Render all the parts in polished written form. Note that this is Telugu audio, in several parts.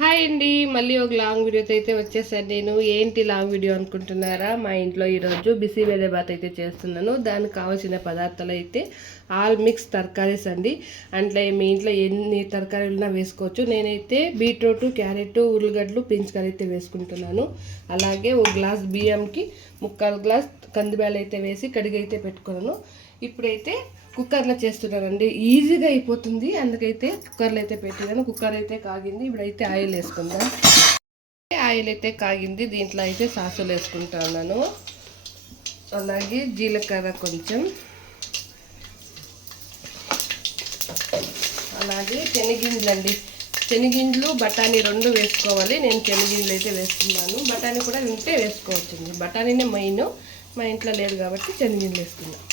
హాయ్ అండి, మళ్ళీ ఒక లాంగ్ వీడియోతో అయితే వచ్చేసాను. నేను ఏంటి లాంగ్ వీడియో అనుకుంటున్నారా? మా ఇంట్లో ఈరోజు బిసిబెలేబాత్ అయితే చేస్తున్నాను. దానికి కావాల్సిన పదార్థాలు అయితే ఆల్ మిక్స్ తరకారీస్ అండి. అంటే మీ ఇంట్లో ఎన్ని తరకారీలున్నా వేసుకోవచ్చు. నేనైతే బీట్రూట్, క్యారెట్, ఉర్లగడ్డలు, పింఛకలు అయితే వేసుకుంటున్నాను. అలాగే ఒక గ్లాస్ బియ్యంకి 3/4 గ్లాస్ కందిబ్యాలు అయితే వేసి కడిగి అయితే పెట్టుకున్నాను. ఇప్పుడైతే కుక్కర్లో చేస్తున్నానండి, ఈజీగా అయిపోతుంది. అందుకైతే కుక్కర్లో అయితే పెట్టాను. కుక్కర్ అయితే కాగింది. ఇప్పుడైతే ఆయిల్ వేసుకుందాం. ఆయిల్ అయితే కాగింది. దీంట్లో అయితే సాసులు వేసుకుంటున్నాను. అలాగే జీలకర్ర కొంచెం, అలాగే శనగింజలు, శనగింజలు బఠానీ 2 వేసుకోవాలి. నేను శనగింజలు అయితే వేస్తున్నాను. బఠానీ కూడా ఉంటే వేసుకోవచ్చండి. బఠానీనే మెయిన్, మా ఇంట్లో లేదు కాబట్టి శనగింజలు వేస్తున్నాను.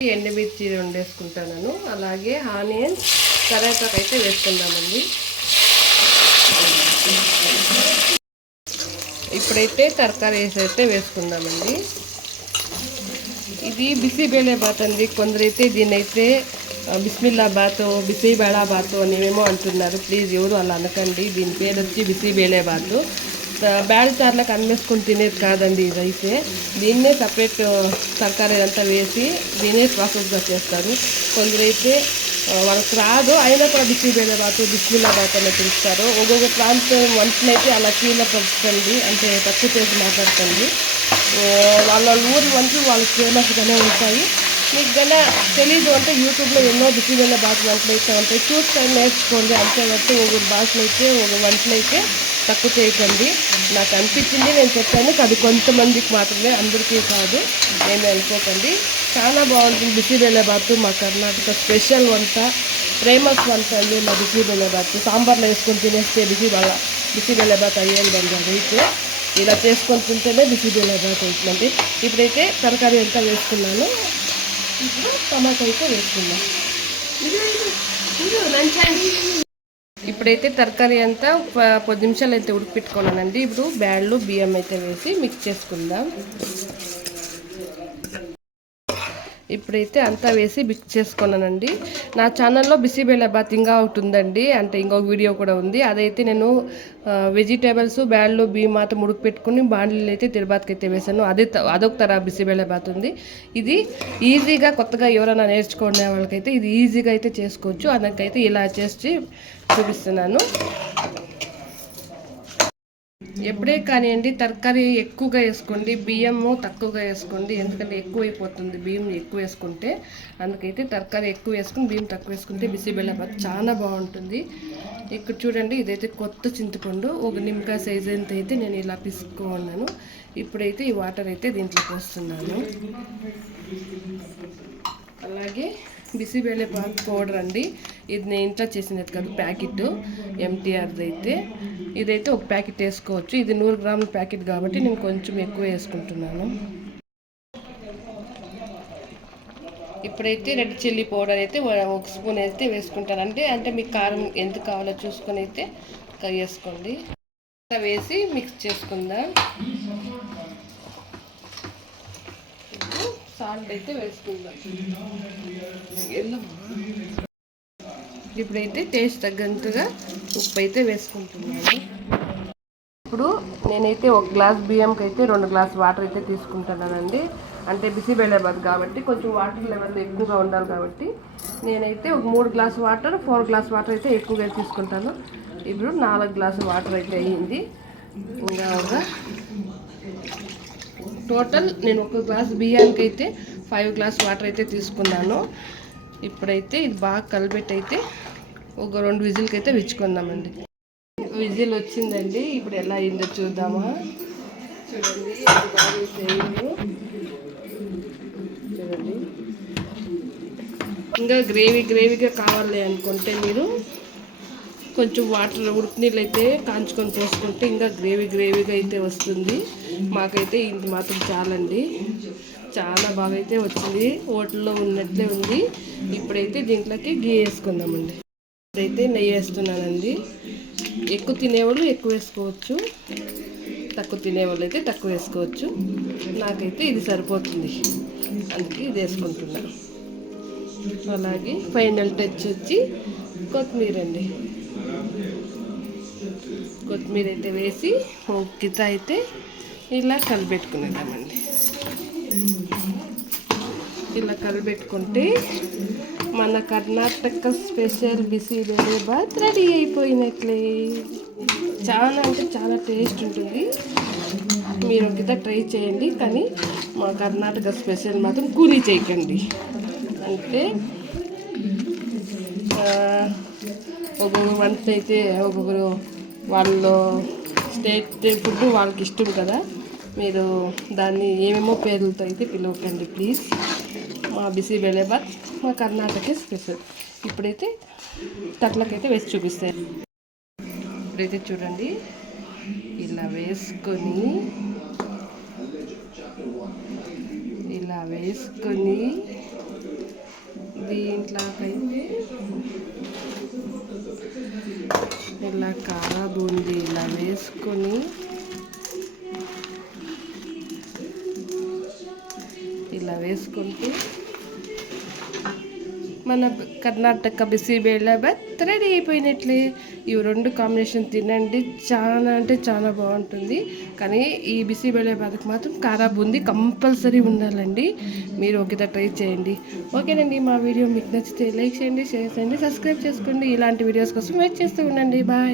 ఎండుమిర్చి 2 వేసుకుంటాను. అలాగే ఆనియన్స్, కరివేపాకు అయితే వేసుకుందామండి. ఇప్పుడైతే తరకారీస్ అయితే వేసుకుందామండి. ఇది బిసిబేళేబాత్ అండి. కొందరైతే దీన్నైతే బిస్మిల్లాబాత్, బిసిబేళాబాత్ అని ఏమేమో అంటున్నారు. ప్లీజ్ ఎవరు అలా అనకండి. దీని పేరు వచ్చి బిసిబేళేబాత్. బ్యాడ్ చార్లకు అమ్మేసుకొని తినేది కాదండి. ఇదైతే దీన్నే సపరేట్ తరకారీ అంతా వేసి దీన్నే ప్రాసెస్గా చేస్తారు. కొందరైతే వాళ్ళకి రాదు, అయినా కూడా బిస్మిల్లాబాత్ అని పిలుస్తారు. ఒక్కొక్క ప్రాంతం వంటలైతే అలా కీలపరచండి, అంటే తక్కువ చేసి మాట్లాడుతుంది. వాళ్ళ ఊరి వంటలు వాళ్ళకి ఫేమస్గానే ఉంటాయి. మీకు కన్నా తెలీదు అంటే యూట్యూబ్లో ఎన్నో బిస్మిల్లాబాత్ వంటలు అయితే ఉంటాయి, చూసుకొని నేర్చుకోండి. అంతేకాదు ఒక్కొక్క భాషలు అయితే ఒక వంటలు అయితే తక్కువ చేయకండి. నాకు అనిపించింది నేను చెప్పాను. అది కొంతమందికి మాత్రమే, అందరికీ కాదు, ఏమీ అనుకోకండి. చాలా బాగుంటుంది బిసిబేళేబాత్. మా కర్ణాటక స్పెషల్ వంట, ఫేమస్ వంట అండి మా బిసిబేళేబాత్. సాంబార్లో వేసుకొని తినేస్తే బిసిబేళేబాత్ అయ్యేదండి. అదైతే ఇలా చేసుకొని తింటేనే బిసిబేళేబాత్ అవుతుందండి. ఇప్పుడైతే తరకారీ అంతా వేసుకున్నాను. ఇప్పుడు టమాటో అయితే వేసుకున్నాను. ఇప్పుడైతే తరకారీ అంతా 10 నిమిషాలు అయితే ఉడికిపెట్టుకున్నానండి. ఇప్పుడు బ్యాళ్ళు, బియ్యం అయితే వేసి మిక్స్ చేసుకుందాం. ఇప్పుడైతే అంతా వేసి మిక్స్ చేసుకున్నానండి. నా ఛానల్లో బిసిబేళేబాత్ ఇంకా ఉంటుందండి, అంటే ఇంకొక వీడియో కూడా ఉంది. అదైతే నేను వెజిటేబుల్స్, బ్యాళ్ళు, బియ్యం మాత్రం ఉడికిపెట్టుకుని బాండ్లీలు అయితే తిరుబాత్కి అయితే వేసాను. అదొక తర బిసిబేళేబాత్ ఉంది. ఇది ఈజీగా కొత్తగా ఎవరైనా నేర్చుకునే వాళ్ళకైతే ఇది ఈజీగా అయితే చేసుకోవచ్చు. అందుకైతే ఇలా చేసి చూపిస్తున్నాను. ఎప్పుడే కానివ్వండి, తరకారీ ఎక్కువగా వేసుకోండి, బియ్యము తక్కువగా వేసుకోండి. ఎందుకంటే ఎక్కువైపోతుంది బియ్యం ఎక్కువ వేసుకుంటే. అందుకైతే తరకారీ ఎక్కువ వేసుకుని బియ్యం తక్కువ వేసుకుంటే బిసిబేళేబాత్ చాలా బాగుంటుంది. ఇక్కడ చూడండి, ఇదైతే కొత్త చింతపండు, ఒక నిమ్మకాయ సైజ్ ఎంత అయితే నేను ఇలా పిసుకున్నాను. ఇప్పుడైతే ఈ వాటర్ అయితే దీంట్లో పోస్తున్నాను. అలాగే బిసిబేళేబాత్ పౌడర్ అండి, ఇది నేను ఇంట్లో చేసినది కాదు, ప్యాకెట్ ఎంటీఆర్ది అయితే. ఇదైతే ఒక ప్యాకెట్ వేసుకోవచ్చు. ఇది 100 గ్రాముల ప్యాకెట్ కాబట్టి నేను కొంచెం ఎక్కువ వేసుకుంటున్నాను. ఇప్పుడైతే రెడ్ చిల్లీ పౌడర్ అయితే 1 స్పూన్ అయితే వేసుకుంటాను. అంటే మీకు కారం ఎంత కావాలో చూసుకొని అయితే వేసుకోండి. వేసి మిక్స్ చేసుకుందాం. సాల్ట్ అయితే వేసుకుందాం. ఇప్పుడైతే టేస్ట్ తగ్గంతగా ఉప్పు అయితే వేసుకుంటున్నాను. ఇప్పుడు నేనైతే 1 గ్లాస్ బియ్యంకి అయితే 2 గ్లాస్ వాటర్ అయితే తీసుకుంటున్నానండి. అంటే బిసిబేళేబాత్ కాబట్టి కొంచెం వాటర్ లెవెల్ ఎక్కువగా ఉండాలి కాబట్టి నేనైతే ఒక 3 గ్లాస్ వాటర్, 4 గ్లాస్ వాటర్ అయితే ఎక్కువగా తీసుకుంటాను. ఇప్పుడు 4 గ్లాసు వాటర్ అయితే అయ్యింది. ఇంకా టోటల్ నేను 1 గ్లాస్ బియ్యానికి అయితే 5 గ్లాస్ వాటర్ అయితే తీసుకున్నాను. ఇప్పుడైతే ఇది బాగా కలిపెట్టి అయితే ఒక 2 విజిల్కి అయితే విచ్చుకుందామండి. విజిల్ వచ్చిందండి. ఇప్పుడు ఎలా అయిందో చూద్దామా. చూడండి, చూడండి. ఇంకా గ్రేవీగా కావాలి అనుకుంటే మీరు కొంచెం వాటర్, ఉడుకు నీళ్ళు అయితే కాంచుకొని పోసుకుంటే ఇంకా గ్రేవీగా అయితే వస్తుంది. మాకైతే ఇది మాత్రం చాలండి. చాలా బాగా అయితే వచ్చింది, హోటల్లో ఉన్నట్లే ఉంది. ఇప్పుడైతే దీంట్లోకి గీ వేసుకుందామండి. ఇప్పుడైతే నెయ్యి వేస్తున్నానండి. ఎక్కువ తినేవాళ్ళు ఎక్కువ వేసుకోవచ్చు, తక్కువ తినేవాళ్ళు అయితే తక్కువ వేసుకోవచ్చు. నాకైతే ఇది సరిపోతుంది, అందుకే ఇది వేసుకుంటున్నాను. అలాగే ఫైనల్ టచ్ వచ్చి కొత్తిమీర అండి. కొత్తిమీర అయితే వేసి ఉక్కిత అయితే ఇలా కలిపెట్టుకునేద్దామండి. ఇలా కలిపెట్టుకుంటే మన కర్ణాటక స్పెషల్ బిసిబెలేబాత్ రెడీ అయిపోయినట్లే. చాలా అంటే చాలా టేస్ట్ ఉంటుంది. మీరు ఒకసారి ట్రై చేయండి, కానీ మా కర్ణాటక స్పెషల్ మాత్రం కూలీ చేయకండి. అంటే ఒక్కొక్క వంట అయితే ఒక్కొక్కరు వాళ్ళు స్టేట్ ఫుడ్ వాళ్ళకి ఇష్టం కదా. మీరు దాన్ని ఏమేమో పేర్లతో అయితే పిలవకండి ప్లీజ్. మా బిసిబెలేబాత్ మా కర్ణాటక స్పెషల్. ఇప్పుడైతే తట్లకైతే వేసి చూపిస్తాయి. ఇప్పుడైతే చూడండి, ఇలా వేసుకొని దీంట్లోకైతే ఇలా కారా బూందీ ఇలా వేసుకొని ఇలా వేసుకుంటే మన కర్ణాటక బిసిబెలేబాత్ రెడీ అయిపోయినట్లే. ఇవి రెండు కాంబినేషన్ తినండి, చాలా అంటే చాలా బాగుంటుంది. కానీ ఈ బిసిబెలేబాత్కి మాత్రం కారా బూందీ కంపల్సరీ ఉండాలండి. మీరు ఒకసారి ట్రై చేయండి. ఓకేనండి, మా వీడియో మీకు నచ్చితే లైక్ చేయండి, షేర్ చేయండి, సబ్స్క్రైబ్ చేసుకోండి. ఇలాంటి వీడియోస్ కోసం వెయిట్ చేస్తూ ఉండండి. బాయ్.